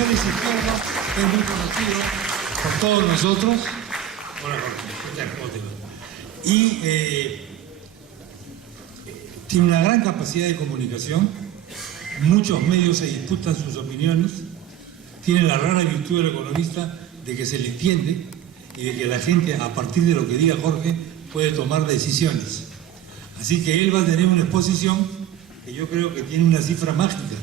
González Izquierdo es muy conocido por todos nosotros. Hola, Jorge. ¿Cómo te va? Y tiene una gran capacidad de comunicación. Muchos medios se disputan sus opiniones. Tiene la rara virtud del economista de que se le entiende y de que la gente, a partir de lo que diga Jorge, puede tomar decisiones. Así que él va a tener una exposición que yo creo que tiene una cifra mágica,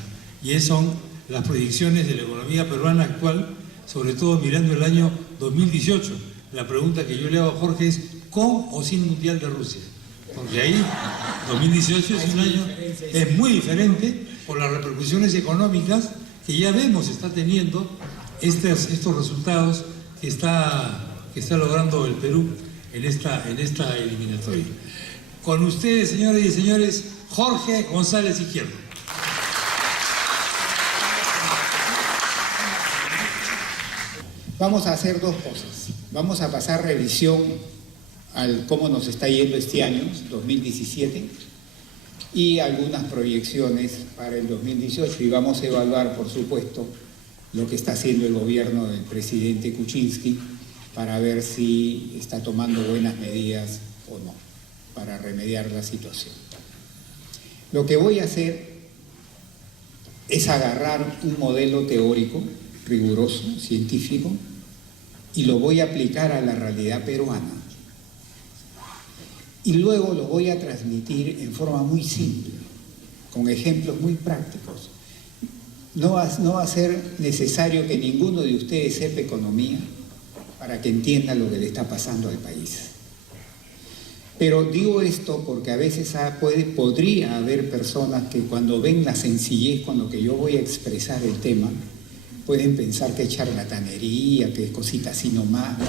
y son las proyecciones de la economía peruana actual, sobre todo mirando el año 2018. La pregunta que yo le hago a Jorge es: ¿con o sin Mundial de Rusia? Porque ahí 2018 es un año, es muy diferente por las repercusiones económicas que ya vemos está teniendo estos resultados que está logrando el Perú en esta eliminatoria. Con ustedes, señores y señores, Jorge González Izquierdo. Vamos a hacer dos cosas. Vamos a pasar revisión al cómo nos está yendo este año, 2017, y algunas proyecciones para el 2018. Y vamos a evaluar, por supuesto, lo que está haciendo el gobierno del presidente Kuczynski para ver si está tomando buenas medidas o no, para remediar la situación. Lo que voy a hacer es agarrar un modelo teórico, riguroso, científico, y lo voy a aplicar a la realidad peruana. Y luego lo voy a transmitir en forma muy simple, con ejemplos muy prácticos. No va a ser necesario que ninguno de ustedes sepa economía para que entienda lo que le está pasando al país. Pero digo esto porque a veces podría haber personas que cuando ven la sencillez con lo que yo voy a expresar el tema, pueden pensar que es charlatanería, que es cosita así nomás. No.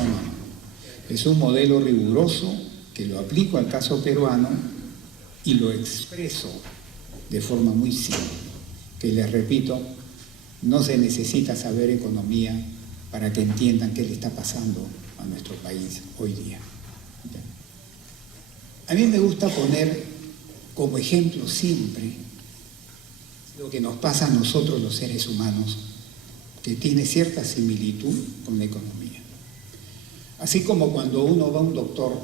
Es un modelo riguroso que lo aplico al caso peruano y lo expreso de forma muy simple, que les repito, no se necesita saber economía para que entiendan qué le está pasando a nuestro país hoy día. A mí me gusta poner como ejemplo siempre lo que nos pasa a nosotros los seres humanos, que tiene cierta similitud con la economía. Así como cuando uno va a un doctor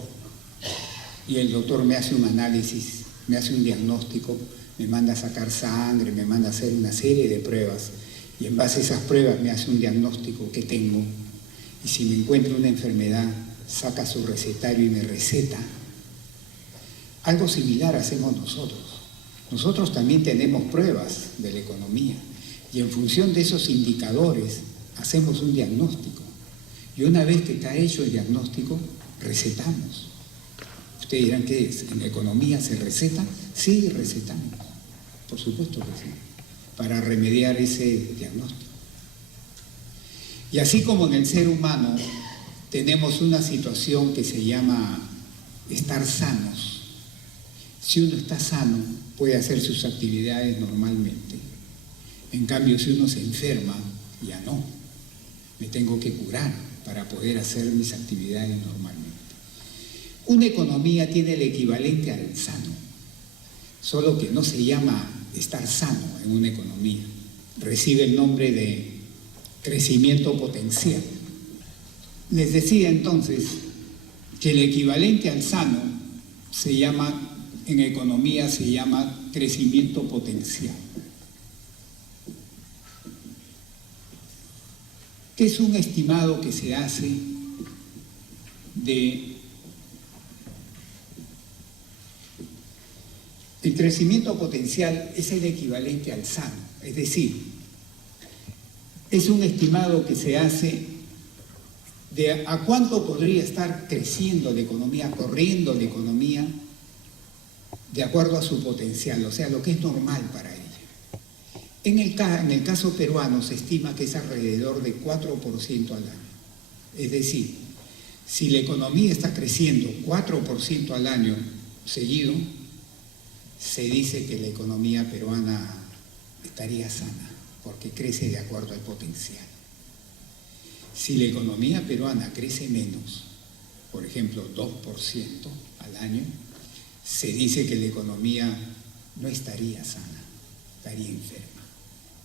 y el doctor me hace un análisis, me hace un diagnóstico, me manda a sacar sangre, me manda a hacer una serie de pruebas, y en base a esas pruebas me hace un diagnóstico que tengo, y si me encuentro una enfermedad, saca su recetario y me receta. Algo similar hacemos nosotros. Nosotros también tenemos pruebas de la economía, y en función de esos indicadores hacemos un diagnóstico. Y una vez que está hecho el diagnóstico, recetamos. Ustedes dirán, ¿qué es? ¿En la economía se receta? Sí, recetamos. Por supuesto que sí. Para remediar ese diagnóstico. Y así como en el ser humano tenemos una situación que se llama estar sanos. Si uno está sano, puede hacer sus actividades normalmente. En cambio, si uno se enferma, ya no. Me tengo que curar para poder hacer mis actividades normalmente. Una economía tiene el equivalente al sano, solo que no se llama estar sano en una economía. Recibe el nombre de crecimiento potencial. Les decía entonces que el equivalente al sano se llama, en economía se llama crecimiento potencial. Que es un estimado que se hace de el crecimiento potencial es el equivalente al sano, es decir, es un estimado que se hace de a cuánto podría estar creciendo la economía, corriendo la economía, de acuerdo a su potencial, o sea, lo que es normal para ella. En el caso peruano se estima que es alrededor de 4% al año. Es decir, si la economía está creciendo 4% al año seguido, se dice que la economía peruana estaría sana, porque crece de acuerdo al potencial. Si la economía peruana crece menos, por ejemplo 2% al año, se dice que la economía no estaría sana, estaría enferma.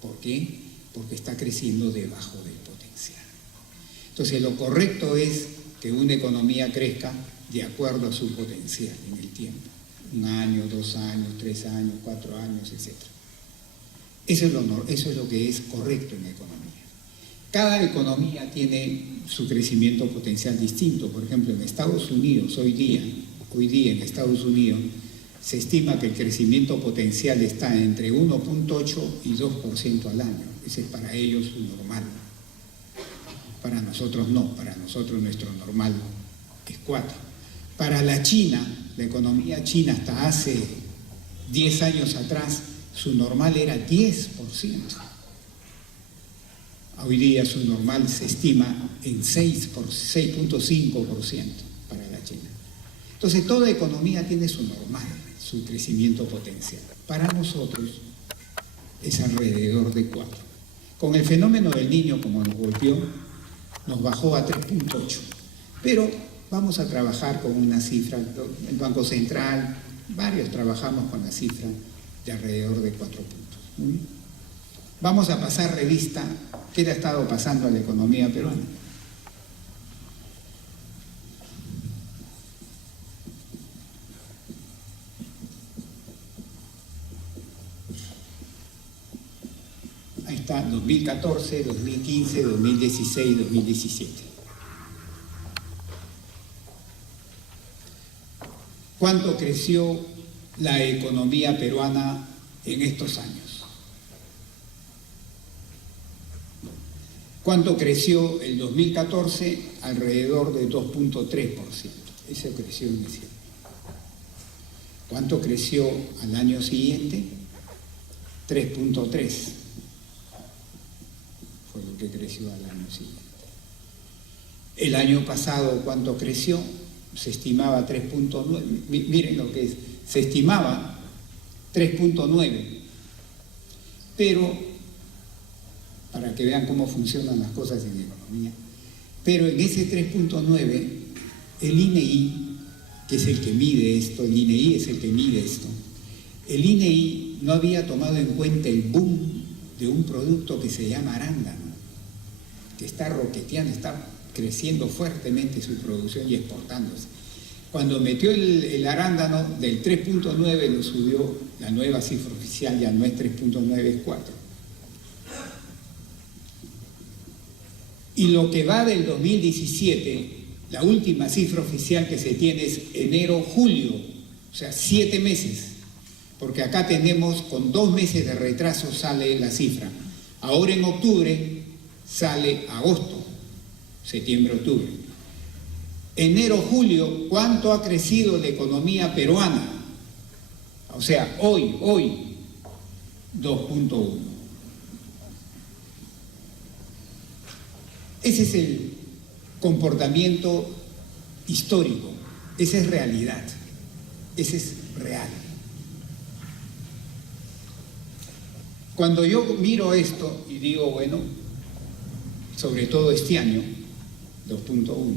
¿Por qué? porque está creciendo debajo del potencial. Entonces, lo correcto es que una economía crezca de acuerdo a su potencial en el tiempo. 1 año, 2 años, 3 años, 4 años, etc. Eso es lo que es correcto en economía. Cada economía tiene su crecimiento potencial distinto. Por ejemplo, en Estados Unidos, hoy día en Estados Unidos, se estima que el crecimiento potencial está entre 1.8 y 2% al año. Ese es para ellos su normal. Para nosotros no, para nosotros nuestro normal es 4. Para la China, la economía china hasta hace 10 años atrás, su normal era 10%. Hoy día su normal se estima en 6.5% para la China. Entonces, toda economía tiene su normal, su crecimiento potencial. Para nosotros es alrededor de 4. Con el fenómeno del Niño, como nos golpeó, nos bajó a 3.8. Pero vamos a trabajar con una cifra, el Banco Central, varios trabajamos con la cifra de alrededor de 4 puntos. ¿Muy bien? Vamos a pasar revista qué le ha estado pasando a la economía peruana. Ahí está, 2014, 2015, 2016, 2017. ¿Cuánto creció la economía peruana en estos años? ¿Cuánto creció el 2014? Alrededor de 2.3%. Eso creció en ese año. ¿Cuánto creció al año siguiente? 3.3%. Fue lo que creció al año siguiente. El año pasado, ¿cuánto creció? Se estimaba 3.9. Miren lo que es. Se estimaba 3.9. Pero para que vean cómo funcionan las cosas en economía. Pero en ese 3.9, el INEI, que es el que mide esto, el INEI es el que mide esto, el INEI no había tomado en cuenta el boom de un producto que se llama arándano, que está roqueteando, está creciendo fuertemente su producción y exportándose. Cuando metió el arándano del 3.9 lo subió, la nueva cifra oficial ya no es 3.9, es 4. Y lo que va del 2017, la última cifra oficial que se tiene es enero-julio, o sea, 7 meses, porque acá tenemos, con 2 meses de retraso sale la cifra. Ahora en octubre sale agosto, septiembre-octubre. Enero-julio, ¿cuánto ha crecido la economía peruana? O sea, hoy, 2.1. Ese es el comportamiento histórico, esa es realidad, ese es real. Cuando yo miro esto y digo, bueno, sobre todo este año, 2.1,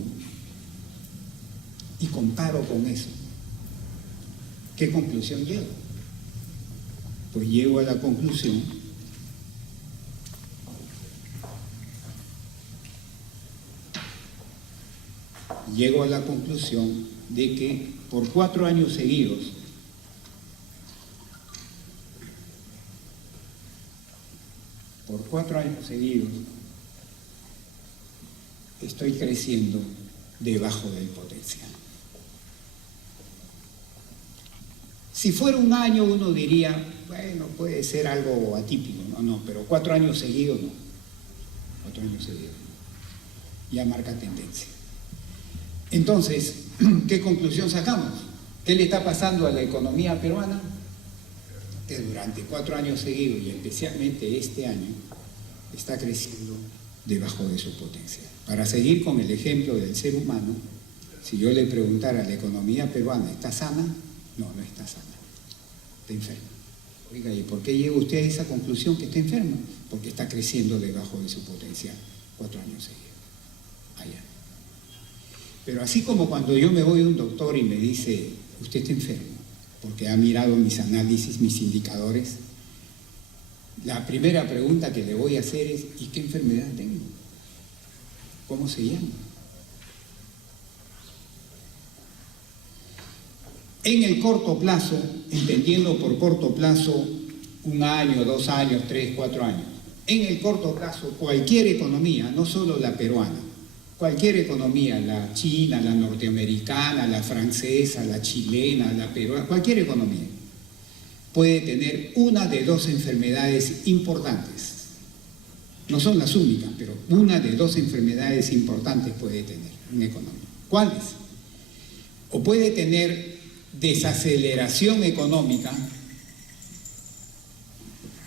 y comparo con eso, ¿qué conclusión llego? Pues llego a la conclusión de que por 4 años seguidos estoy creciendo debajo del potencial. Si fuera un año uno diría, bueno, puede ser algo atípico, no, pero 4 años seguidos no. 4 años seguidos ya marca tendencia. Entonces, ¿qué conclusión sacamos? ¿Qué le está pasando a la economía peruana? Que durante 4 años seguidos, y especialmente este año, está creciendo debajo de su potencial. Para seguir con el ejemplo del ser humano, si yo le preguntara, ¿la economía peruana está sana? No, no está sana, está enferma. Oiga, ¿y por qué llega usted a esa conclusión que está enferma? Porque está creciendo debajo de su potencial 4 años seguidos. Allá. Pero así como cuando yo me voy a un doctor y me dice, usted está enfermo, porque ha mirado mis análisis, mis indicadores, La primera pregunta que le voy a hacer es, ¿y qué enfermedad tengo? ¿Cómo se llama? En el corto plazo, entendiendo por corto plazo 1 año, 2 años, 3, 4 años, en el corto plazo cualquier economía, no solo la peruana, cualquier economía, la china, la norteamericana, la francesa, la chilena, la peruana, cualquier economía, puede tener una de 2 enfermedades importantes. No son las únicas, pero una de 2 enfermedades importantes puede tener una economía. ¿Cuáles? O puede tener desaceleración económica,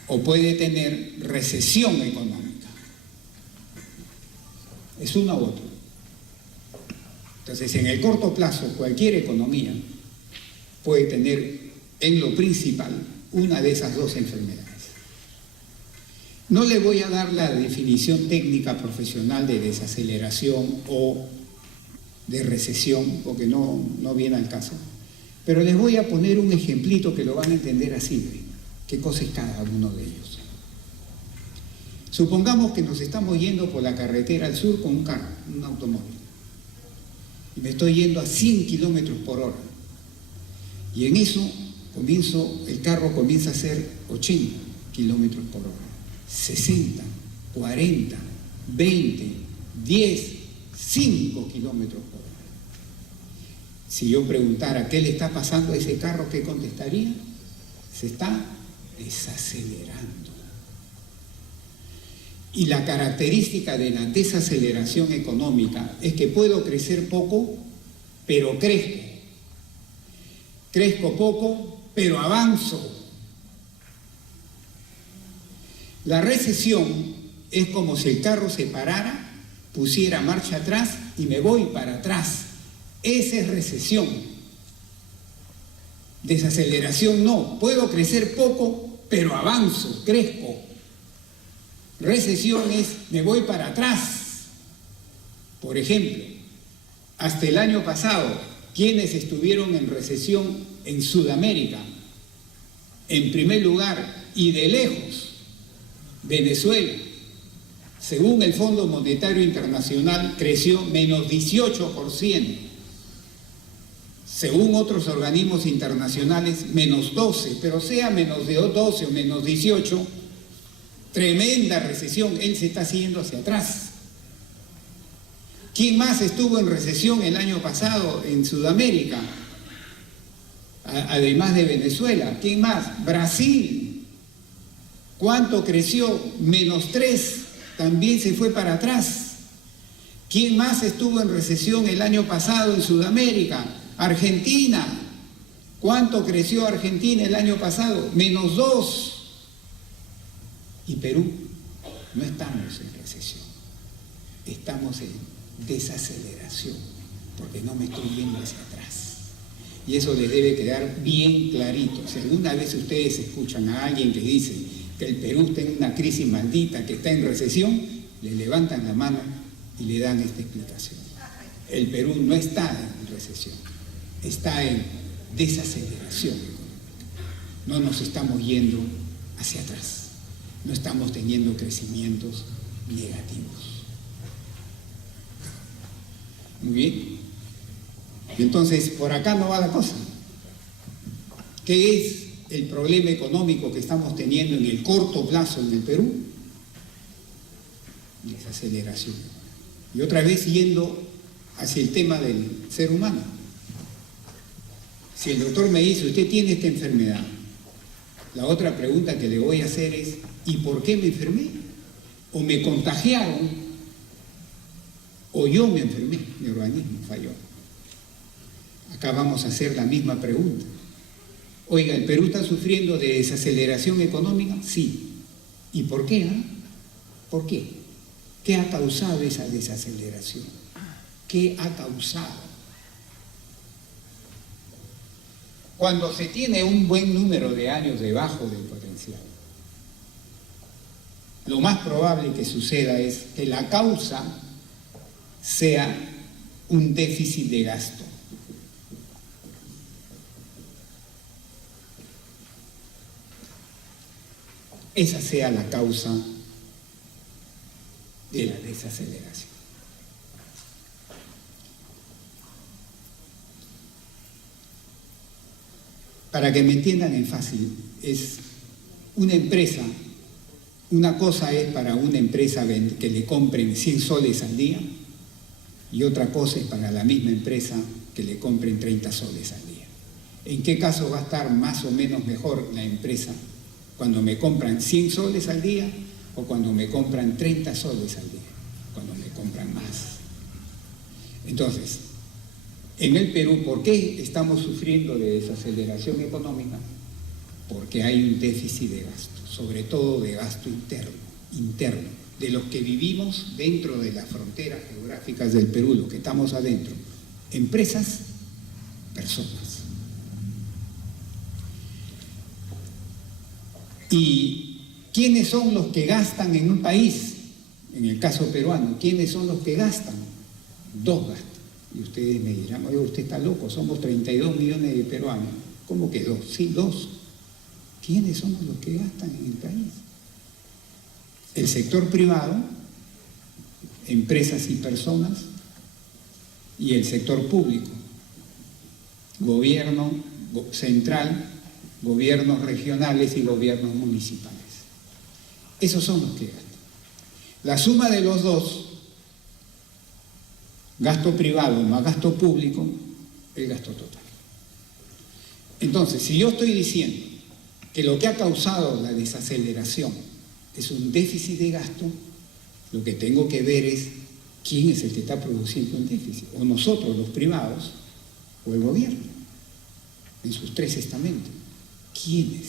o puede tener recesión económica. Es una u otra. Entonces, en el corto plazo, cualquier economía puede tener en lo principal una de esas 2 enfermedades. No le voy a dar la definición técnica profesional de desaceleración o de recesión, porque no viene al caso, pero les voy a poner un ejemplito que lo van a entender así, qué cosa es cada uno de ellos. Supongamos que nos estamos yendo por la carretera al sur con un carro, un automóvil, y me estoy yendo a 100 kilómetros por hora, y en eso el carro comienza a hacer 80 kilómetros por hora, 60, 40, 20, 10, 5 kilómetros por hora. Si yo preguntara qué le está pasando a ese carro, ¿qué contestaría? Se está desacelerando. Y la característica de la desaceleración económica es que puedo crecer poco, pero crezco. Crezco poco, pero avanzo. La recesión es como si el carro se parara, pusiera marcha atrás y me voy para atrás. Esa es recesión. Desaceleración no. Puedo crecer poco, pero avanzo, crezco. Recesión es me voy para atrás. Por ejemplo, hasta el año pasado, ¿quiénes estuvieron en recesión en Sudamérica? En primer lugar, y de lejos, Venezuela. Según el Fondo Monetario Internacional, creció menos 18%. Según otros organismos internacionales, menos 12%, pero sea menos de 12 o menos 18%, tremenda recesión, él se está haciendo hacia atrás. ¿Quién más estuvo en recesión el año pasado en Sudamérica? Además de Venezuela, ¿quién más? Brasil. ¿Cuánto creció? Menos 3%, también se fue para atrás. ¿Quién más estuvo en recesión el año pasado en Sudamérica? Argentina. ¿Cuánto creció Argentina el año pasado? Menos 2%. Y Perú, no estamos en recesión, estamos en desaceleración, porque no me estoy yendo hacia atrás. Y eso les debe quedar bien clarito. Si alguna vez ustedes escuchan a alguien que dice que el Perú está en una crisis maldita, que está en recesión, le levantan la mano y le dan esta explicación. El Perú no está en recesión, está en desaceleración económica. No nos estamos yendo hacia atrás. No estamos teniendo crecimientos negativos. Muy bien. Entonces, por acá no va la cosa. ¿Qué es el problema económico que estamos teniendo en el corto plazo en el Perú? Desaceleración. Y otra vez yendo hacia el tema del ser humano. Si el doctor me dice, usted tiene esta enfermedad, la otra pregunta que le voy a hacer es, ¿y por qué me enfermé? ¿O me contagiaron? ¿O yo me enfermé? Mi organismo falló. Acá vamos a hacer la misma pregunta. Oiga, ¿el Perú está sufriendo de desaceleración económica? Sí. ¿Y por qué? ¿Por qué? ¿Qué ha causado esa desaceleración? ¿Qué ha causado? Cuando se tiene un buen número de años debajo del potencial, lo más probable que suceda es que la causa sea un déficit de gasto. esa sea la causa de la desaceleración. Para que me entiendan en fácil, es una empresa, una cosa es para una empresa que le compren 100 soles al día y otra cosa es para la misma empresa que le compren 30 soles al día. ¿En qué caso va a estar más o menos mejor la empresa? ¿Cuando me compran 100 soles al día o cuando me compran 30 soles al día? Cuando me compran más. Entonces, en el Perú, ¿por qué estamos sufriendo de desaceleración económica? Porque hay un déficit de gasto, sobre todo de gasto interno, de los que vivimos dentro de las fronteras geográficas del Perú, los que estamos adentro, empresas, personas. ¿Y quiénes son los que gastan en un país? En el caso peruano, ¿quiénes son los que gastan? Dos gastan. Y ustedes me dirán, oye, usted está loco, somos 32 millones de peruanos. ¿Cómo que dos? Sí, dos. ¿Quiénes somos los que gastan en el país? El sector privado, empresas y personas, y el sector público, gobierno central, gobiernos regionales y gobiernos municipales. Esos son los que gastan. La suma de los dos, gasto privado más gasto público, el gasto total. Entonces, si yo estoy diciendo que lo que ha causado la desaceleración es un déficit de gasto, lo que tengo que ver es quién es el que está produciendo el déficit, o nosotros los privados, o el gobierno, en sus tres estamentos. ¿Quiénes?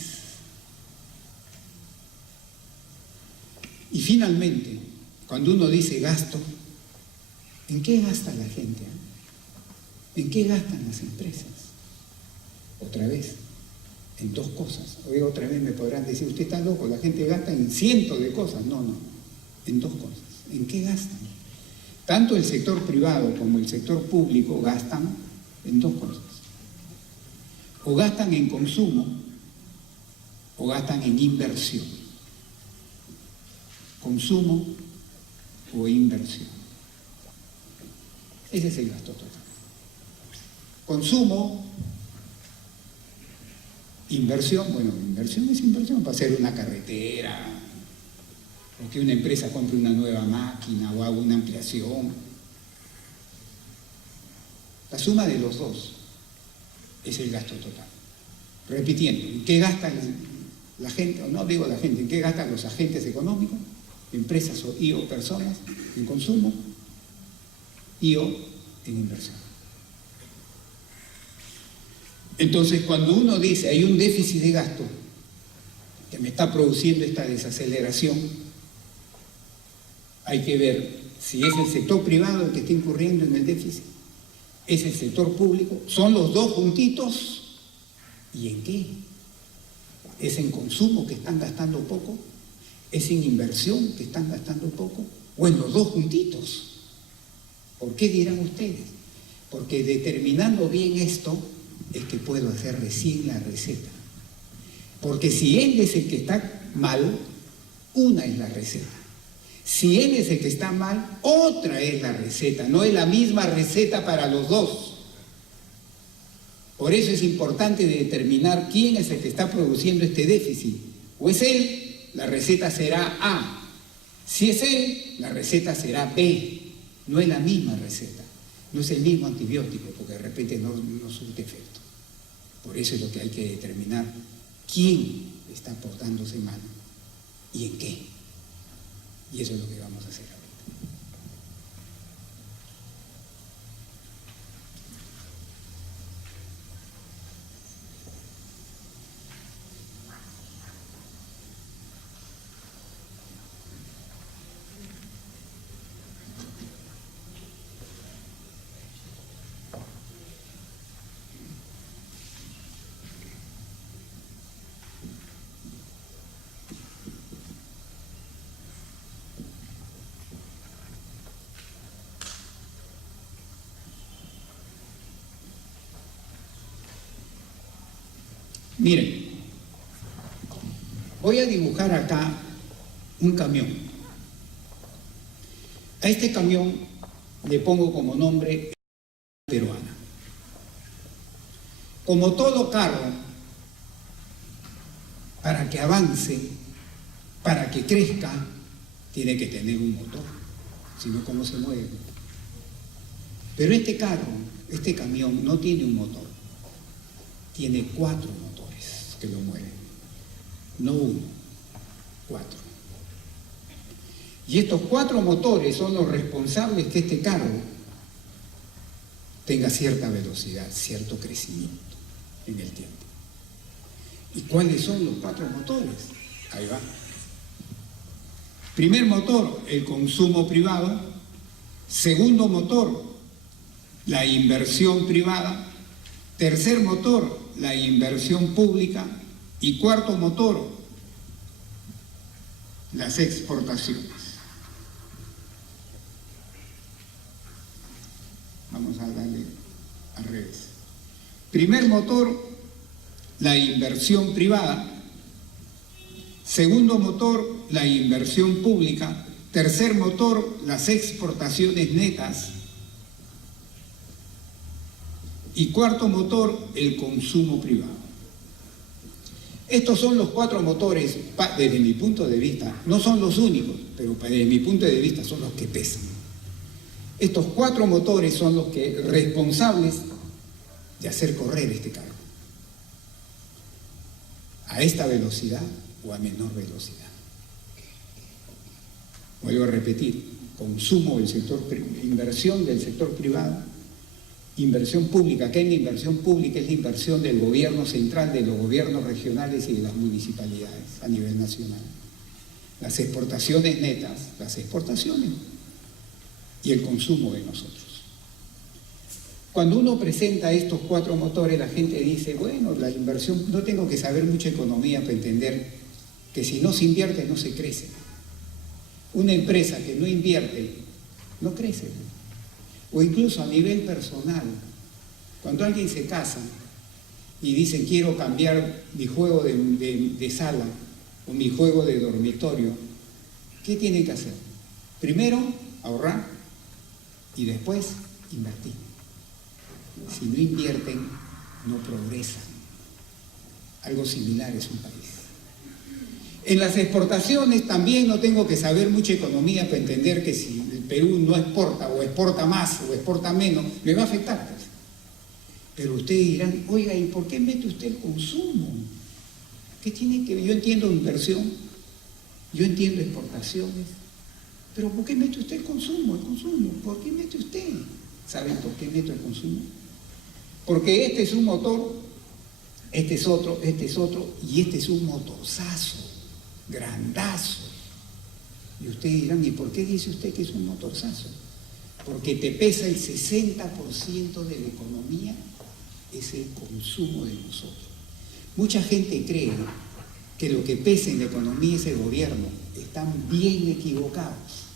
Y finalmente, cuando uno dice gasto, ¿en qué gasta la gente? ¿En qué gastan las empresas? Otra vez, en dos cosas. Oiga, otra vez me podrán decir, usted está loco, la gente gasta en cientos de cosas. No, en dos cosas. ¿En qué gastan? Tanto el sector privado como el sector público gastan en dos cosas. O gastan en consumo o gastan en inversión. Consumo o inversión. Ese es el gasto total. Consumo, inversión, bueno, inversión es inversión para hacer una carretera, o que una empresa compre una nueva máquina o haga una ampliación. La suma de los dos es el gasto total. Repitiendo, ¿en qué gasta la gente? O no digo la gente, ¿en qué gastan los agentes económicos? Empresas y o personas, en consumo y o en inversión. Entonces, cuando uno dice hay un déficit de gasto que me está produciendo esta desaceleración, hay que ver si es el sector privado el que está incurriendo en el déficit, es el sector público, son los dos juntitos, ¿y en qué? ¿Es en consumo que están gastando poco? ¿Es en inversión que están gastando poco? ¿O en los dos juntitos? ¿Por qué dirán ustedes? Porque determinando bien esto es que puedo hacer recién la receta. Porque si él es el que está mal, una es la receta. Si él es el que está mal, otra es la receta. No es la misma receta para los dos. Por eso es importante determinar quién es el que está produciendo este déficit. O es él, la receta será A. Si es él, la receta será B. No es la misma receta, no es el mismo antibiótico, porque de repente no surte efecto. Por eso es lo que hay que determinar quién está portándose mal y en qué. Y eso es lo que vamos a hacer ahora. Miren, Voy a dibujar acá un camión. A este camión le pongo como nombre peruana. Como todo carro, para que avance, para que crezca, tiene que tener un motor, si no, ¿cómo se mueve? Pero este carro, este camión, no tiene un motor, tiene 4 motores que lo mueven, no 1, 4. Y estos 4 motores son los responsables que este carro tenga cierta velocidad, cierto crecimiento en el tiempo. ¿Y cuáles son los 4 motores? Ahí va. Primer motor, el consumo privado. Segundo motor, la inversión privada. Tercer motor, la inversión pública. Y cuarto motor, las exportaciones. Vamos a darle al revés. Primer motor, la inversión privada. Segundo motor, la inversión pública. Tercer motor, las exportaciones netas. Y cuarto motor, el consumo privado. Estos son los 4 motores, desde mi punto de vista, no son los únicos, pero desde mi punto de vista son los que pesan. Estos 4 motores son los que responsables de hacer correr este carro a esta velocidad o a menor velocidad. Vuelvo a repetir, consumo del sector, inversión del sector privado, inversión pública. ¿Qué es la inversión pública? Es la inversión del gobierno central, de los gobiernos regionales y de las municipalidades a nivel nacional. Las exportaciones netas, las exportaciones y el consumo de nosotros. Cuando uno presenta estos 4 motores, la gente dice, bueno, la inversión, no tengo que saber mucha economía para entender que si no se invierte, no se crece. Una empresa que no invierte, no crece. O incluso a nivel personal, cuando alguien se casa y dice, quiero cambiar mi juego de sala o mi juego de dormitorio, ¿qué tiene que hacer? Primero, ahorrar y después invertir. Si no invierten, no progresan. Algo similar es un país. En las exportaciones también no tengo que saber mucha economía para entender que si el Perú no exporta o exporta más o exporta menos, me va a afectar. Pero ustedes dirán, oiga, ¿y por qué mete usted el consumo? ¿Qué tiene que ver? Yo entiendo inversión, yo entiendo exportaciones, pero ¿por qué mete usted el consumo? El consumo, ¿por qué mete usted? ¿Saben por qué meto el consumo? Porque este es un motor, este es otro, y este es un motorzazo, grandazo. Y ustedes dirán, ¿y por qué dice usted que es un motorzazo? Porque te pesa el 60% de la economía, es el consumo de nosotros. Mucha gente cree que lo que pesa en la economía es el gobierno. Están bien equivocados.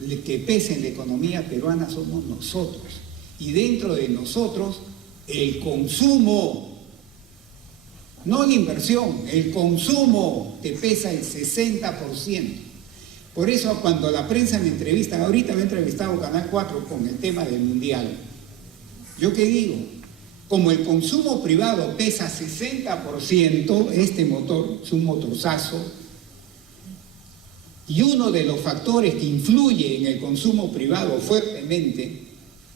El que pesa en la economía peruana somos nosotros. Y dentro de nosotros, el consumo, no la inversión, el consumo te pesa el 60%. Por eso cuando la prensa me entrevista, ahorita me ha entrevistado Canal 4 con el tema del Mundial, ¿yo qué digo? Como el consumo privado pesa 60%, este motor es un motorzazo, y uno de los factores que influye en el consumo privado fuertemente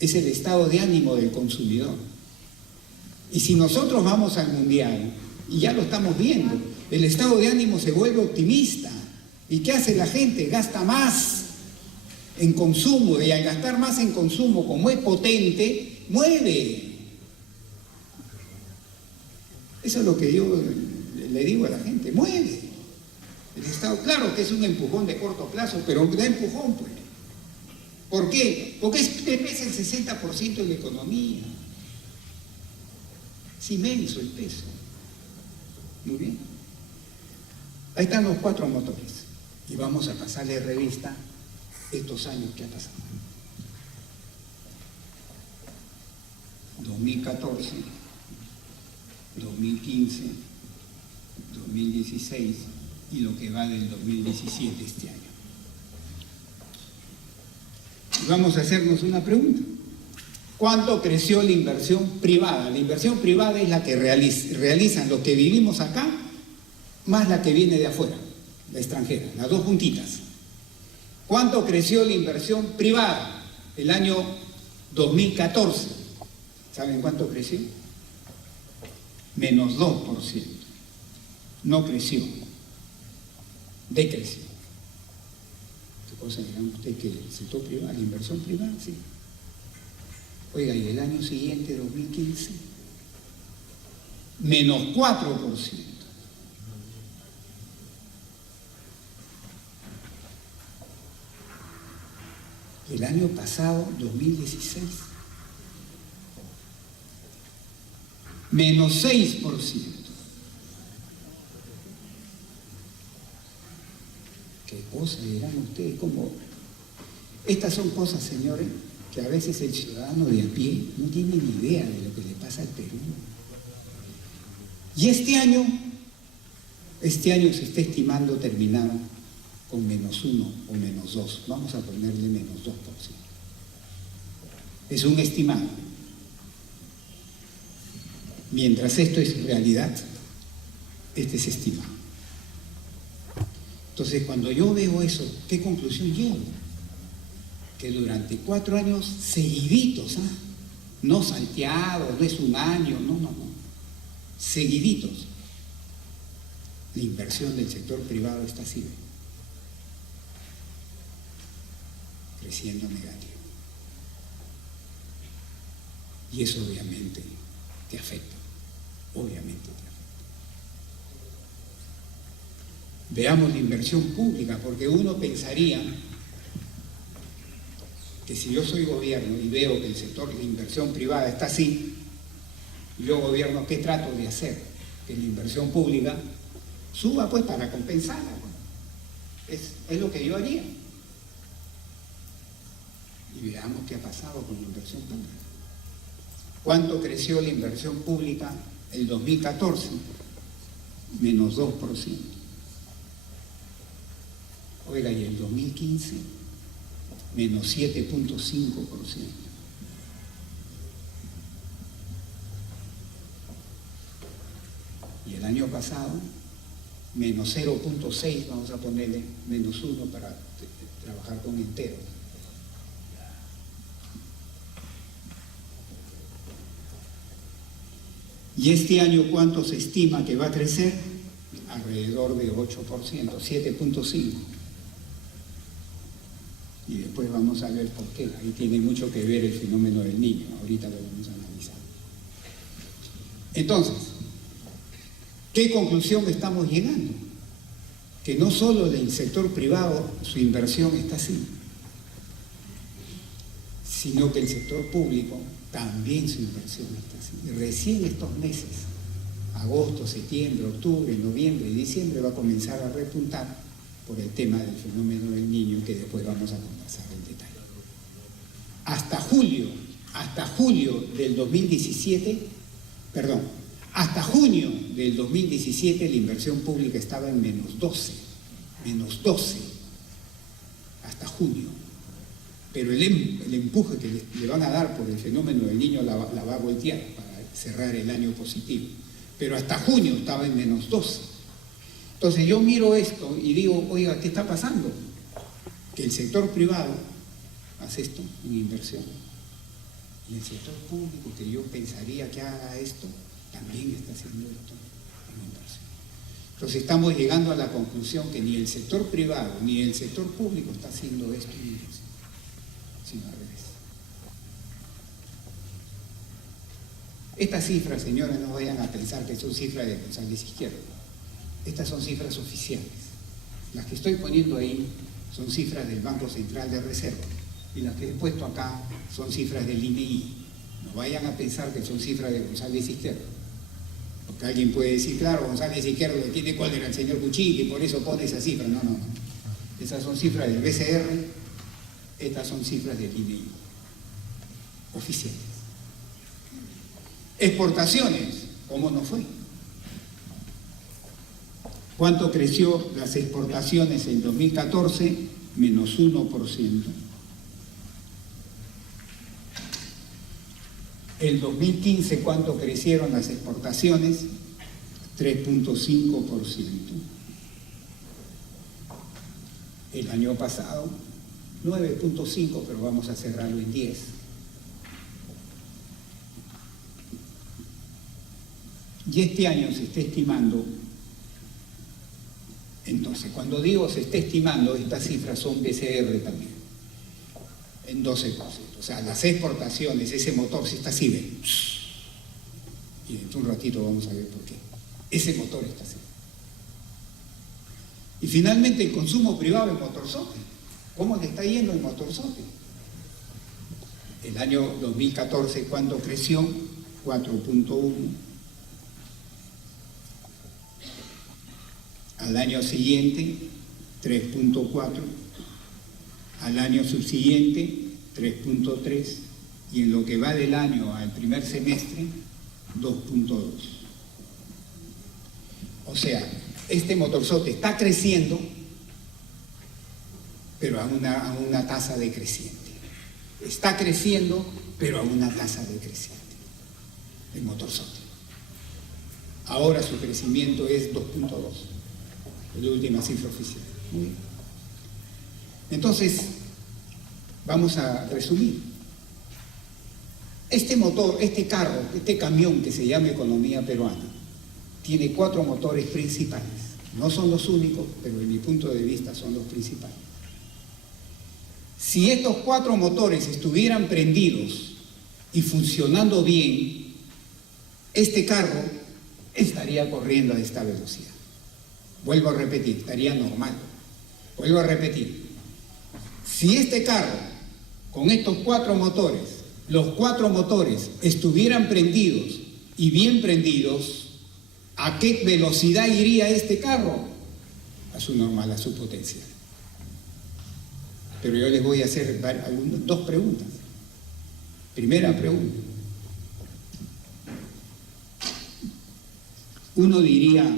es el estado de ánimo del consumidor. Y si nosotros vamos al Mundial, y ya lo estamos viendo, el estado de ánimo se vuelve optimista. ¿Y qué hace la gente? Gasta más en consumo, y al gastar más en consumo, como es potente, mueve. Eso es lo que yo le digo a la gente, mueve. El Estado, claro que es un empujón de corto plazo, pero da empujón, pues. ¿Por qué? Porque te pesa el 60% de la economía. Es inmenso el peso. Muy bien. Ahí están los 4 motores. Y vamos a pasarle revista estos años que ha pasado. 2014, 2015, 2016, y lo que va del 2017 este año. Y vamos a hacernos una pregunta. ¿Cuánto creció la inversión privada? La inversión privada es la que realizan los que vivimos acá, más la que viene de afuera, la extranjera, las dos puntitas. ¿Cuánto creció la inversión privada el año 2014? ¿Saben cuánto creció? Menos 2%. No creció, decreció. ¿Qué cosa dirán ustedes que el sector privado, la inversión privada? Sí. Oiga, y el año siguiente, 2015, menos 4%. El año pasado, 2016, menos 6%. ¿Qué cosa dirán ustedes? ¿Cómo? Estas son cosas, señores, que a veces el ciudadano de a pie no tiene ni idea de lo que le pasa al Perú. Y este año se está estimando terminar con menos 1 o menos 2. Vamos a ponerle menos 2%. Es un estimado. Mientras esto es realidad, este es estimado. Entonces, cuando yo veo eso, ¿qué conclusión llego? Que durante 4 años seguiditos, no salteados, no es un año, no, seguiditos, la inversión del sector privado está así, creciendo negativo. Y eso obviamente te afecta, obviamente te afecta. Veamos la inversión pública, porque uno pensaría que si yo soy gobierno y veo que el sector de inversión privada está así, yo gobierno, ¿qué trato de hacer? Que la inversión pública suba pues para compensarla. Es lo que yo haría. Y veamos qué ha pasado con la inversión pública. ¿Cuánto creció la inversión pública el 2014? Menos 2%. Oiga, y el 2015, menos 7.5%. Y el año pasado, menos 0.6, vamos a ponerle menos 1 para trabajar con enteros. ¿Y este año cuánto se estima que va a crecer? Alrededor de 8%, 7.5%. Y después vamos a ver por qué. Ahí tiene mucho que ver el fenómeno del niño. Ahorita lo vamos a analizar. Entonces, ¿qué conclusión estamos llegando? Que no solo del sector privado su inversión está así, sino que el sector público también su inversión está así. Y recién estos meses, agosto, septiembre, octubre, noviembre y diciembre, va a comenzar a repuntar por el tema del fenómeno del niño, que después vamos a conversar en detalle. Hasta junio del 2017, hasta junio del 2017 la inversión pública estaba en menos 12, hasta junio. Pero el empuje que le van a dar por el fenómeno del niño la va a voltear para cerrar el año positivo. Pero hasta junio estaba en menos 12. Entonces yo miro esto y digo, oiga, ¿qué está pasando? Que el sector privado hace esto, una inversión. Y el sector público, que yo pensaría que haga esto, también está haciendo esto, una inversión. Entonces estamos llegando a la conclusión que ni el sector privado ni el sector público está haciendo esto, una inversión, sino al revés. Estas cifras, señores, no vayan a pensar que son cifras de González Izquierdo. Estas son cifras oficiales. Las que estoy poniendo ahí son cifras del Banco Central de Reserva y las que he puesto acá son cifras del INEI. No vayan a pensar que son cifras de González Izquierdo. Porque alguien puede decir, claro, González Izquierdo le tiene cólera al señor Kuczynski y por eso pone esa cifra. No. Esas son cifras del BCR, estas son cifras del INEI. Oficiales. Exportaciones, ¿cómo no fue? ¿Cuánto creció las exportaciones en 2014? Menos 1%. El 2015, ¿cuánto crecieron las exportaciones? 3.5%. El año pasado, 9.5%, pero vamos a cerrarlo en 10%. Y este año se está estimando, entonces, cuando digo se está estimando, estas cifras son BCR también, en 12%. O sea, las exportaciones, ese motor se está así, ¿ven? Y dentro de un ratito vamos a ver por qué. Ese motor está así. Y finalmente el consumo privado en motorzote. ¿Cómo le está yendo el motorzote? El año 2014, ¿cuánto creció? 4.1%. Al año siguiente, 3.4%. Al año subsiguiente, 3.3%. Y en lo que va del año al primer semestre, 2.2%. O sea, este motorzote está creciendo, pero a una tasa decreciente. Está creciendo, pero a una tasa decreciente. El motorzote. Ahora su crecimiento es 2.2%. Es la última cifra oficial. Muy bien. Entonces, vamos a resumir. Este motor, este carro, este camión que se llama economía peruana, tiene 4 motores principales. No son los únicos, pero de mi punto de vista son los principales. Si estos 4 motores estuvieran prendidos y funcionando bien, este carro estaría corriendo a esta velocidad. Vuelvo a repetir, estaría normal. Vuelvo a repetir. Si este carro, con estos 4 motores, los 4 motores estuvieran prendidos y bien prendidos, ¿a qué velocidad iría este carro? A su normal, a su potencial. Pero yo les voy a hacer 2 preguntas. Primera pregunta. Uno diría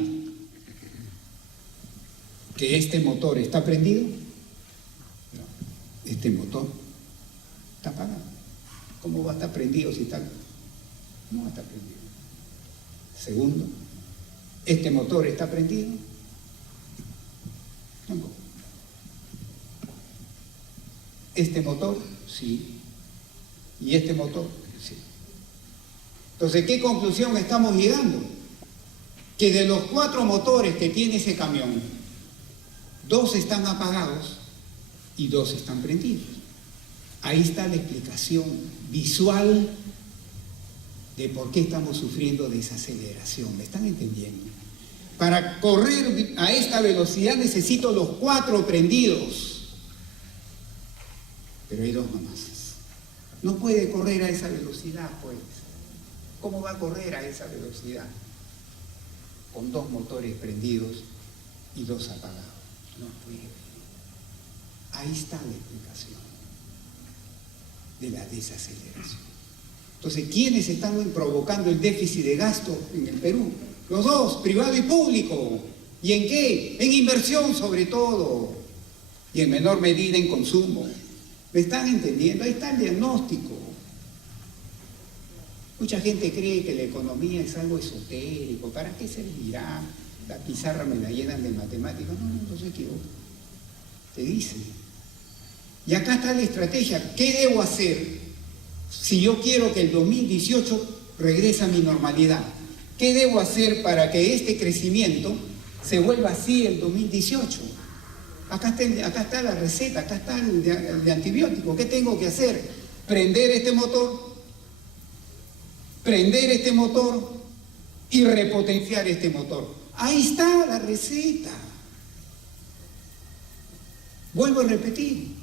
que este motor está prendido. No, este motor está apagado. ¿Cómo va a estar prendido si está? No va a estar prendido. Segundo, ¿este motor está prendido? Tampoco. ¿Este motor? Sí. ¿Y este motor? Sí. Entonces, ¿qué conclusión estamos llegando? Que de los 4 motores que tiene ese camión, 2 están apagados y 2 están prendidos. Ahí está la explicación visual de por qué estamos sufriendo desaceleración. ¿Me están entendiendo? Para correr a esta velocidad necesito los 4 prendidos. Pero hay 2 nomás. No puede correr a esa velocidad, pues. ¿Cómo va a correr a esa velocidad? Con 2 motores prendidos y 2 apagados. No puede. Ahí está la explicación de la desaceleración. Entonces, ¿quiénes están provocando el déficit de gasto en el Perú? Los 2, privado y público. ¿Y en qué? En inversión sobre todo. Y en menor medida en consumo. ¿Me están entendiendo? Ahí está el diagnóstico. Mucha gente cree que la economía es algo esotérico. ¿Para qué servirá? La pizarra me la llenan de matemáticas. No se equivoca. Te dice. Y acá está la estrategia. ¿Qué debo hacer si yo quiero que el 2018 regrese a mi normalidad? ¿Qué debo hacer para que este crecimiento se vuelva así el 2018? Acá está la receta, acá está el de antibiótico. ¿Qué tengo que hacer? Prender este motor y repotenciar este motor. Ahí está la receta. Vuelvo a repetir.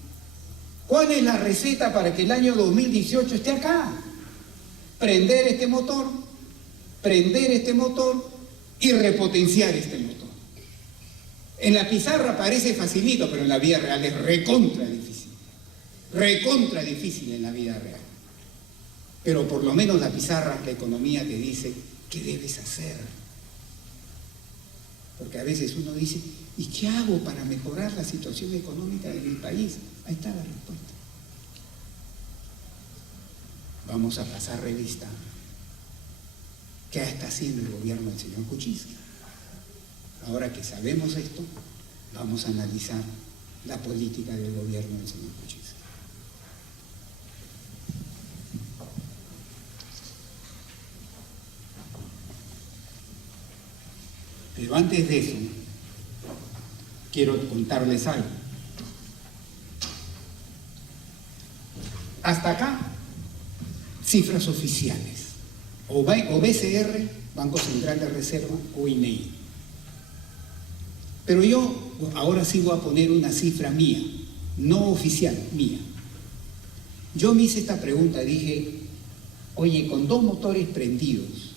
¿Cuál es la receta para que el año 2018 esté acá? Prender este motor y repotenciar este motor. En la pizarra parece facilito, pero en la vida real es recontra difícil. Recontra difícil en la vida real. Pero por lo menos la pizarra, la economía te dice qué debes hacer. Porque a veces uno dice, ¿y qué hago para mejorar la situación económica de mi país? Ahí está la respuesta. Vamos a pasar revista. ¿Qué está haciendo el gobierno del señor Kuczynski? Ahora que sabemos esto, vamos a analizar la política del gobierno del señor Kuczynski. Pero antes de eso, quiero contarles algo. Hasta acá, cifras oficiales. O BCR, Banco Central de Reserva, o INEI. Pero yo ahora sí voy a poner una cifra mía, no oficial, mía. Yo me hice esta pregunta, dije, oye, con 2 motores prendidos,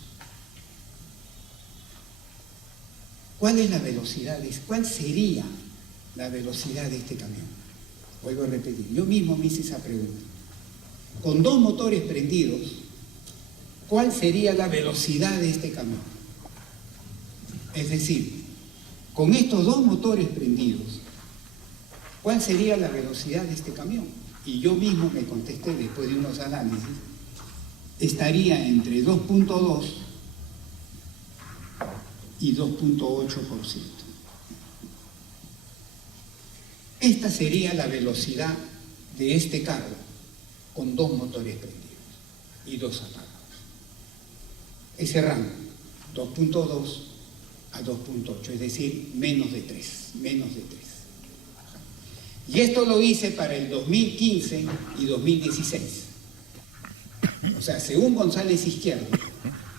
¿cuál es la velocidad? ¿Cuál sería la velocidad de este camión? Vuelvo a repetir, yo mismo me hice esa pregunta. Con 2 motores prendidos, ¿cuál sería la velocidad de este camión? Es decir, con estos 2 motores prendidos, ¿cuál sería la velocidad de este camión? Y yo mismo me contesté después de unos análisis, estaría entre 2.2 y 2.8%. Esta sería la velocidad de este carro con 2 motores prendidos y 2 apagados. Ese rango, 2.2 a 2.8, es decir, menos de 3. Y esto lo hice para el 2015 y 2016. O sea, según González Izquierdo,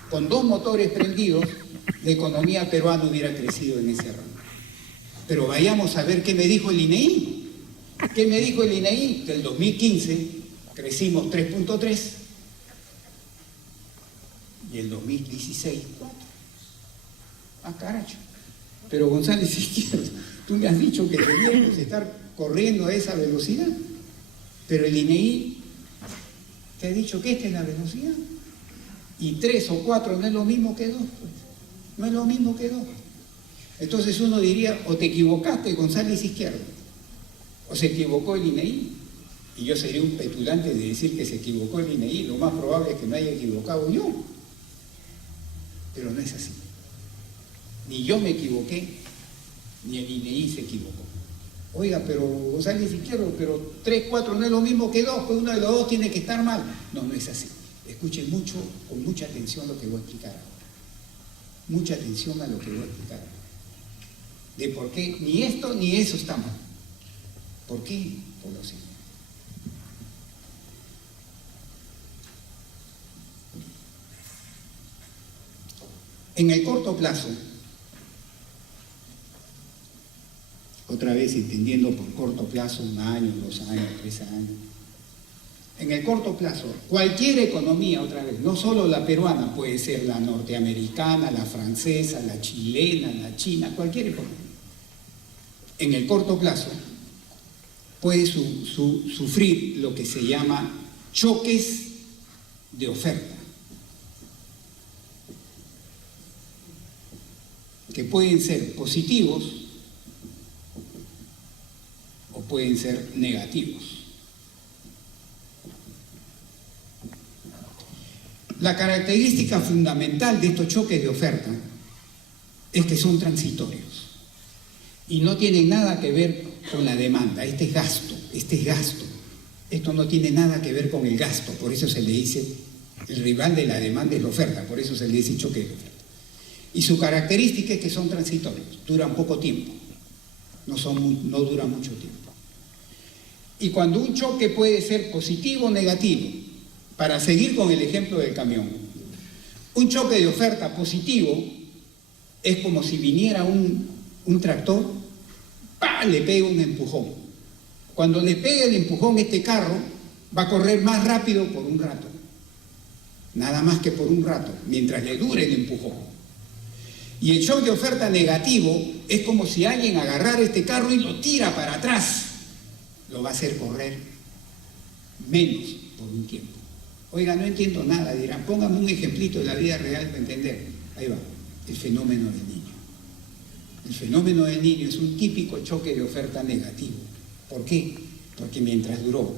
con 2 motores prendidos, la economía peruana hubiera crecido en ese rango. Pero vayamos a ver qué me dijo el INEI. ¿Qué me dijo el INEI? Que el 2015 crecimos 3.3 y el 2016 4. Ah, caracho. Pero González Izquierdo, tú me has dicho que deberíamos estar corriendo a esa velocidad. Pero el INEI te ha dicho que esta es la velocidad. Y 3 o 4 no es lo mismo que 2, pues. No es lo mismo que 2. Entonces uno diría, o te equivocaste, González Izquierdo, o se equivocó el INEI. Y yo sería un petulante de decir que se equivocó el INEI. Lo más probable es que me haya equivocado yo. Pero no es así. Ni yo me equivoqué, ni el INEI se equivocó. Oiga, pero González Izquierdo, pero 3, 4 no es lo mismo que 2, pues uno de los 2 tiene que estar mal. No, no es así. Escuchen mucho, con mucha atención lo que voy a explicar ahora. Mucha atención a lo que voy a explicar ahora. De por qué ni esto ni eso está mal. ¿Por qué? Por lo siguiente. En el corto plazo, otra vez entendiendo por corto plazo 1 año, 2 años, 3 años, en el corto plazo, cualquier economía, otra vez, no solo la peruana, puede ser la norteamericana, la francesa, la chilena, la china, cualquier economía, en el corto plazo puede sufrir lo que se llama choques de oferta, que pueden ser positivos o pueden ser negativos. La característica fundamental de estos choques de oferta es que son transitorios y no tienen nada que ver con la demanda. Este es gasto. Esto no tiene nada que ver con el gasto, por eso se le dice, el rival de la demanda es la oferta, por eso se le dice choque de oferta. Y su característica es que son transitorios, duran poco tiempo, no duran mucho tiempo. Y cuando un choque puede ser positivo o negativo, para seguir con el ejemplo del camión, un choque de oferta positivo es como si viniera un tractor, ¡pah!, le pega un empujón. Cuando le pega el empujón, este carro va a correr más rápido por un rato, nada más que por un rato, mientras le dure el empujón. Y el shock de oferta negativo es como si alguien agarrara este carro y lo tira para atrás, lo va a hacer correr menos por un tiempo. Oiga, no entiendo nada, dirán, póngame un ejemplito de la vida real para entender. Ahí va, el fenómeno del niño. El fenómeno del Niño es un típico choque de oferta negativo. ¿Por qué? Porque mientras duró,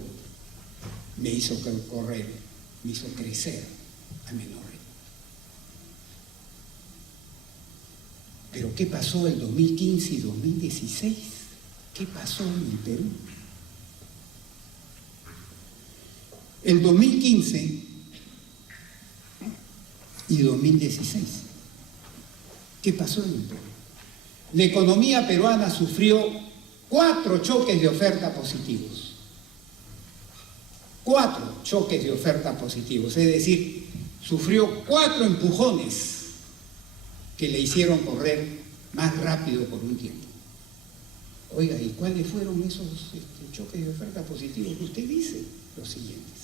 me hizo correr, me hizo crecer a menor ritmo. Pero ¿qué pasó el 2015 y 2016? ¿Qué pasó en el Perú? El 2015 y 2016. ¿Qué pasó en el Perú? La economía peruana sufrió 4 choques de oferta positivos. 4 choques de oferta positivos, es decir, sufrió 4 empujones que le hicieron correr más rápido por un tiempo. Oiga, ¿y cuáles fueron esos choques de oferta positivos que usted dice? Los siguientes.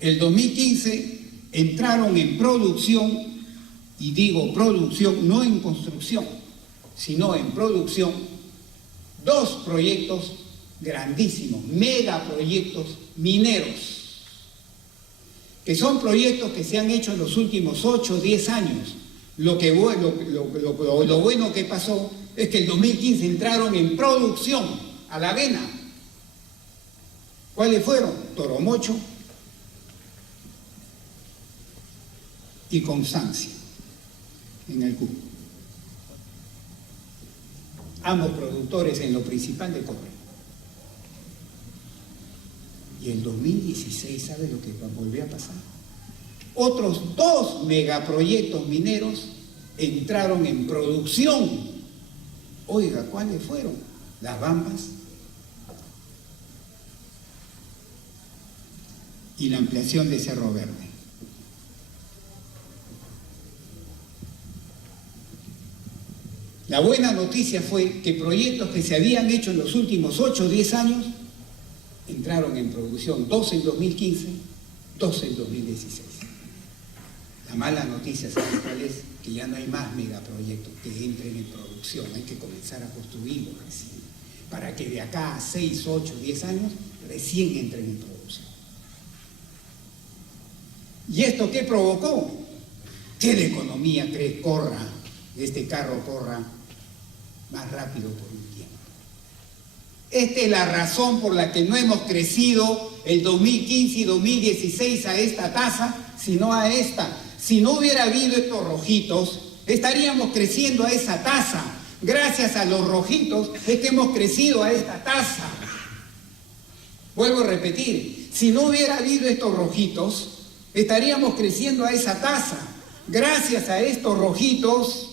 El 2015 entraron en producción, y digo producción, no en construcción, sino en producción, 2 proyectos grandísimos, megaproyectos mineros, que son proyectos que se han hecho en los últimos 8 o 10 años. Lo bueno que pasó es que el 2015 entraron en producción a la vena. ¿Cuáles fueron? Toromocho y Constancia, en el Cusco. Ambos productores en lo principal de cobre. Y el 2016, ¿sabe lo que volvió a pasar? Otros 2 megaproyectos mineros entraron en producción. Oiga, ¿cuáles fueron? Las Bambas y la ampliación de Cerro Verde. La buena noticia fue que proyectos que se habían hecho en los últimos 8 o 10 años entraron en producción, 2 en 2015, 2 en 2016. La mala noticia, ¿saben cuál es? Que ya no hay más megaproyectos que entren en producción, hay que comenzar a construirlos recién, para que de acá a 6, 8, 10 años recién entren en producción. ¿Y esto qué provocó? Que la economía corra, este carro corra más rápido por un tiempo. Esta es la razón por la que no hemos crecido el 2015 y 2016 a esta tasa, sino a esta. Si no hubiera habido estos rojitos, estaríamos creciendo a esa tasa. Gracias a los rojitos es que hemos crecido a esta tasa. Vuelvo a repetir, si no hubiera habido estos rojitos, estaríamos creciendo a esa tasa. Gracias a estos rojitos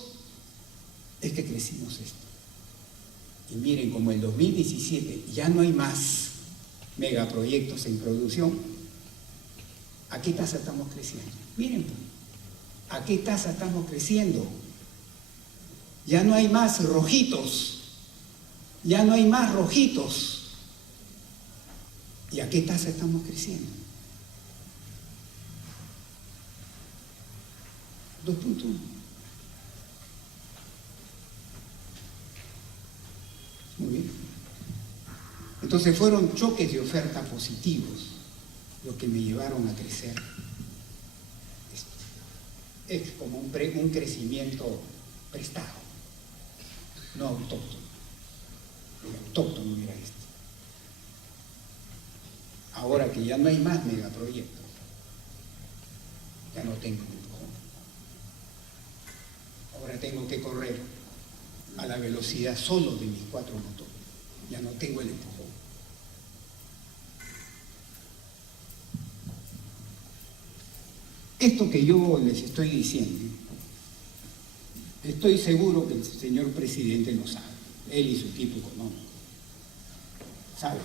es que crecimos esto. Y miren, como el 2017 ya no hay más megaproyectos en producción, ¿a qué tasa estamos creciendo? Miren, ¿a qué tasa estamos creciendo? Ya no hay más rojitos, ya no hay más rojitos. ¿Y a qué tasa estamos creciendo? 2.1. Muy bien. Entonces fueron choques de oferta positivos los que me llevaron a crecer. Es como un crecimiento prestado, no autóctono. El autóctono era este. Ahora que ya no hay más megaproyectos, ya no tengo un empujón. Ahora tengo que correr a la velocidad solo de mis 4 motores. Ya no tengo el empujón. Esto que yo les estoy diciendo, estoy seguro que el señor presidente lo sabe, él y su equipo económico. Saben.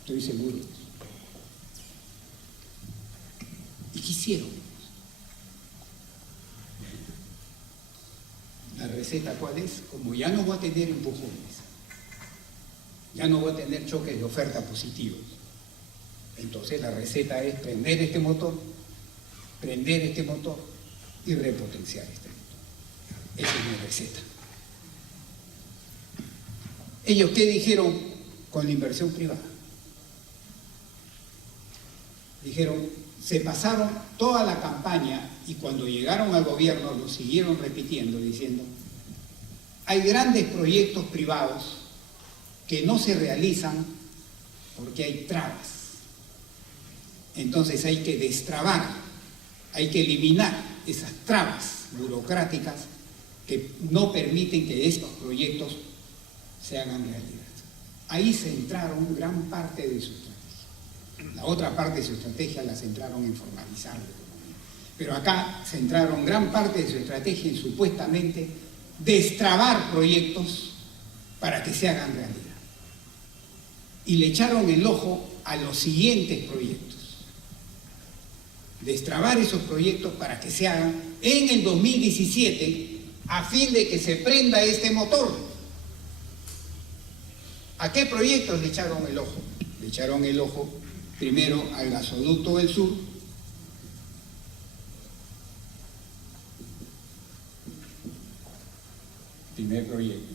Estoy seguro de eso. ¿Y qué hicieron? La receta, ¿cuál es? Como ya no voy a tener empujones, ya no voy a tener choques de oferta positivos, entonces la receta es prender este motor y repotenciar este motor. Esa es mi receta. ¿Ellos qué dijeron con la inversión privada? Dijeron, se pasaron toda la campaña y cuando llegaron al gobierno lo siguieron repitiendo, diciendo, hay grandes proyectos privados que no se realizan porque hay trabas. Entonces hay que destrabar, hay que eliminar esas trabas burocráticas que no permiten que estos proyectos se hagan realidad. Ahí centraron gran parte de su estrategia. La otra parte de su estrategia la centraron en formalizar la economía. Pero acá centraron gran parte de su estrategia en supuestamente destrabar proyectos para que se hagan realidad. Y le echaron el ojo a los siguientes proyectos. Destrabar esos proyectos para que se hagan en el 2017 a fin de que se prenda este motor. ¿A qué proyectos le echaron el ojo? Le echaron el ojo primero al gasoducto del sur, primer proyecto,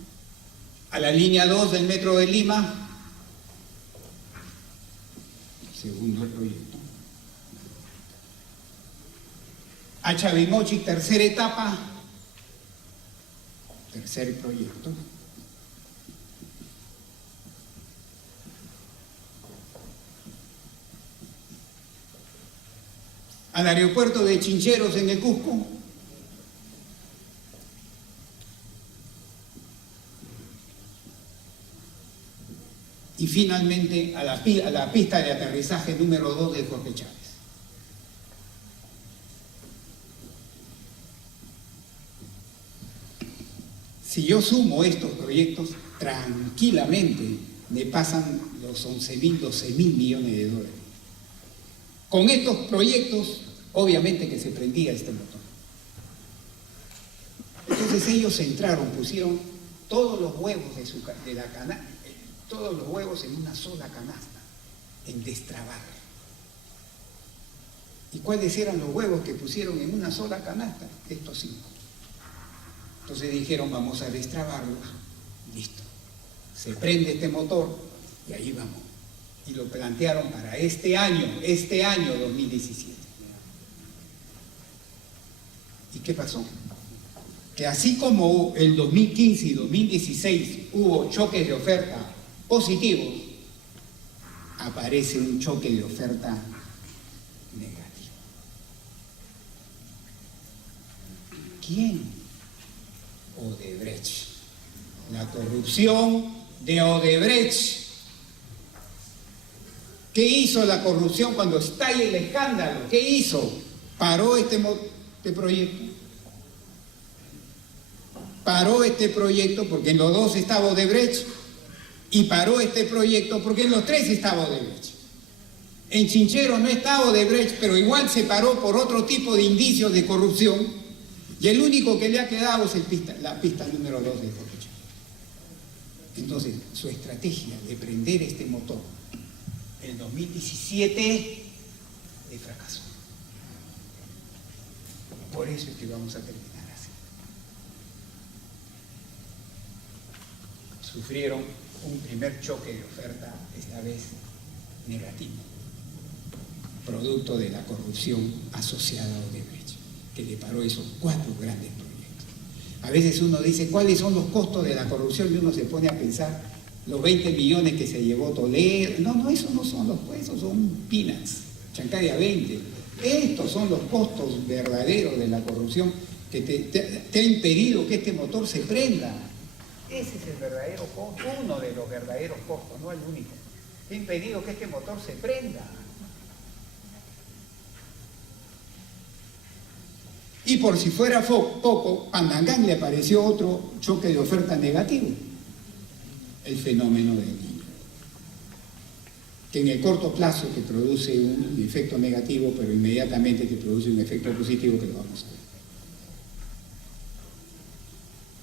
a la línea 2 del metro de Lima, segundo proyecto, a Chavimochic, tercera etapa, tercer proyecto, al aeropuerto de Chincheros en el Cusco, y finalmente a la pista de aterrizaje número 2 de Jorge Chávez. Si yo sumo estos proyectos, tranquilamente me pasan los 11.000, 12.000 millones de dólares. Con estos proyectos, obviamente que se prendía este motor. Entonces ellos centraron, pusieron todos los huevos de la canasta, todos los huevos en una sola canasta, en destrabar. ¿Y cuáles eran los huevos que pusieron en una sola canasta? Estos 5. Entonces dijeron, vamos a destrabarlos, listo. Se prende este motor y ahí vamos. Y lo plantearon para este año 2017. ¿Y qué pasó? Que así como el 2015 y 2016 hubo choques de oferta positivos, aparece un choque de oferta negativo. ¿Quién? Odebrecht. La corrupción de Odebrecht. ¿Qué hizo la corrupción cuando estalla el escándalo? ¿Qué hizo? Paró este proyecto. Paró este proyecto porque en los 2 estaba Odebrecht y paró este proyecto porque en los 3 estaba Odebrecht. En Chinchero no estaba Odebrecht, pero igual se paró por otro tipo de indicios de corrupción y el único que le ha quedado es la pista número 2 de Jorge Chávez. Entonces, su estrategia de prender este motor en 2017 de fracaso. Por eso es que vamos a terminar así. Sufrieron un primer choque de oferta, esta vez negativo, producto de la corrupción asociada a Odebrecht, que le paró esos 4 grandes proyectos. A veces uno dice, ¿cuáles son los costos de la corrupción? Y uno se pone a pensar, los 20 millones que se llevó Toledo. No, esos no son los costos, esos son peanuts, Chancaria 20. Estos son los costos verdaderos de la corrupción que te ha impedido que este motor se prenda. Ese es el verdadero costo, uno de los verdaderos costos, no el único. Te ha impedido que este motor se prenda. Y por si fuera poco, Pandangán le apareció otro choque de oferta negativo. El fenómeno del Niño, que en el corto plazo te produce un efecto negativo, pero inmediatamente te produce un efecto positivo que lo vamos a ver.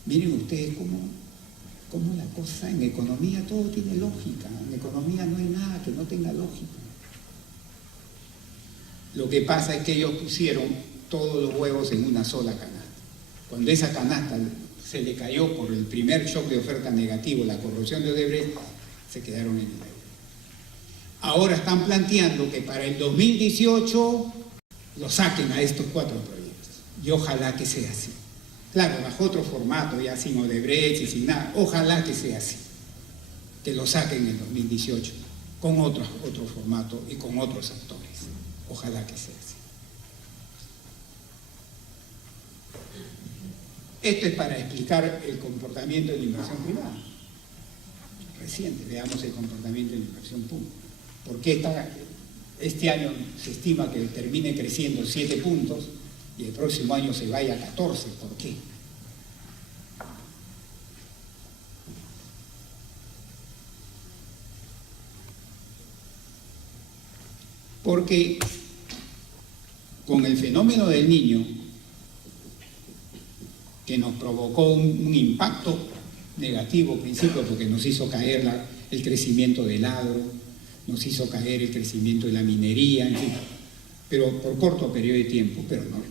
Miren ustedes cómo la cosa en economía todo tiene lógica. En economía no hay nada que no tenga lógica. Lo que pasa es que ellos pusieron todos los huevos en una sola canasta. Cuando esa canasta se le cayó por el primer shock de oferta negativo, la corrupción de Odebrecht, se quedaron en el aire. Ahora están planteando que para el 2018 lo saquen a estos 4 proyectos. Y ojalá que sea así. Claro, bajo otro formato, ya sin Odebrecht y sin nada. Ojalá que sea así. Que lo saquen en el 2018 con otro formato y con otros actores. Ojalá que sea así. Esto es para explicar el comportamiento de la inversión privada. Reciente, veamos el comportamiento de la inversión pública. ¿Por qué este año se estima que termine creciendo 7 puntos y el próximo año se vaya a 14? ¿Por qué? Porque con el fenómeno del Niño, que nos provocó un impacto negativo al principio, porque nos hizo caer el crecimiento del agro, nos hizo caer el crecimiento de la minería, en fin, pero por corto periodo de tiempo, pero